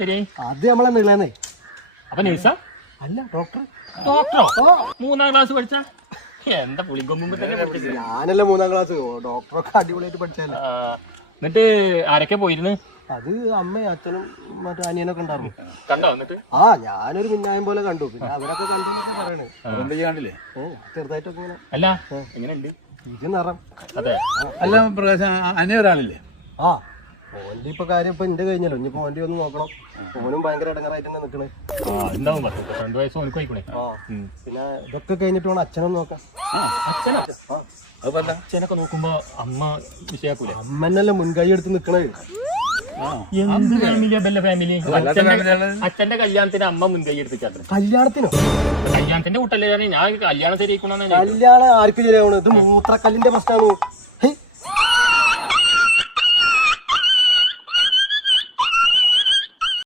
ശരിയായി? അത് നമ്മളെ നീളേന്നേ. അപ്പൊ നേഴ്സാ? അല്ല, ഡോക്ടർ. ഡോക്ടറോ? 3ാം ക്ലാസ് പഠിച്ച എന്താ പുളിങ്കൊമ്പുമ്പോ തന്നെ പഠിച്ചത്? ഞാനല്ല 3ാം ക്ലാസ്. ഡോക്ടറൊക്കെ അടിപൊളിയായിട്ട് പഠിച്ചല്ലേ. എന്നിട്ട് ആരൊക്കെ പോയിരുന്നു? അത് അമ്മയും അച്ഛനും മറ്റു അനിയനൊക്കെ ഉണ്ടായിരുന്നു. കണ്ടോ? എന്നിട്ട് ഞാനൊരു മിന്നായം പോലെ കണ്ടു. പിന്നെ അവരൊക്കെ കണ്ടു പറയണേ. ചെറുതായിട്ടൊക്കെ ഇങ്ങനെ. അല്ല എങ്ങനെയുണ്ട് ഇത് നിറം? അതെ. അല്ല അനിയ ഒരാളില്ലേ? ഓന്റെ ഇപ്പൊ കാര്യം ഇപ്പൊ എന്റെ കഴിഞ്ഞല്ലോ. ഇനിയിപ്പോ ഓന്റെ ഒന്ന് നോക്കണം. ഓനും ഭയങ്കര ഇടങ്ങറായിട്ട് തന്നെ നിക്കണേ. എന്താവും 2 വയസ്സ് ഓനക്ക് പോയിക്കൂടെ? പിന്നെ ഇതൊക്കെ കഴിഞ്ഞിട്ട് വേണം അച്ഛനും നോക്കാം. അച്ഛനോ? അച്ഛനൊക്കെ നോക്കുമ്പോ അമ്മ വിഷയാക്കൂലേ? അമ്മന്നല്ലേ മുൻകൈ എടുത്ത് നിക്കണേ. എന്ത് ഫാമിലിയാ ബെല്ല ഫാമിലി? അച്ഛന്റെ കല്യാണത്തിന് അമ്മ മുൻകൈ എടുത്തിട്ട്. കല്യാണത്തിനോ? കല്യാണത്തിന്റെ കൂട്ടല്ലേ ഞാൻ കല്യാണം ശരിയാക്കണോ? കല്യാണം ആർക്കും ശരിയാവണം? ഇത് മൂത്രക്കല്ലിന്റെ പ്രശ്നമാണ്.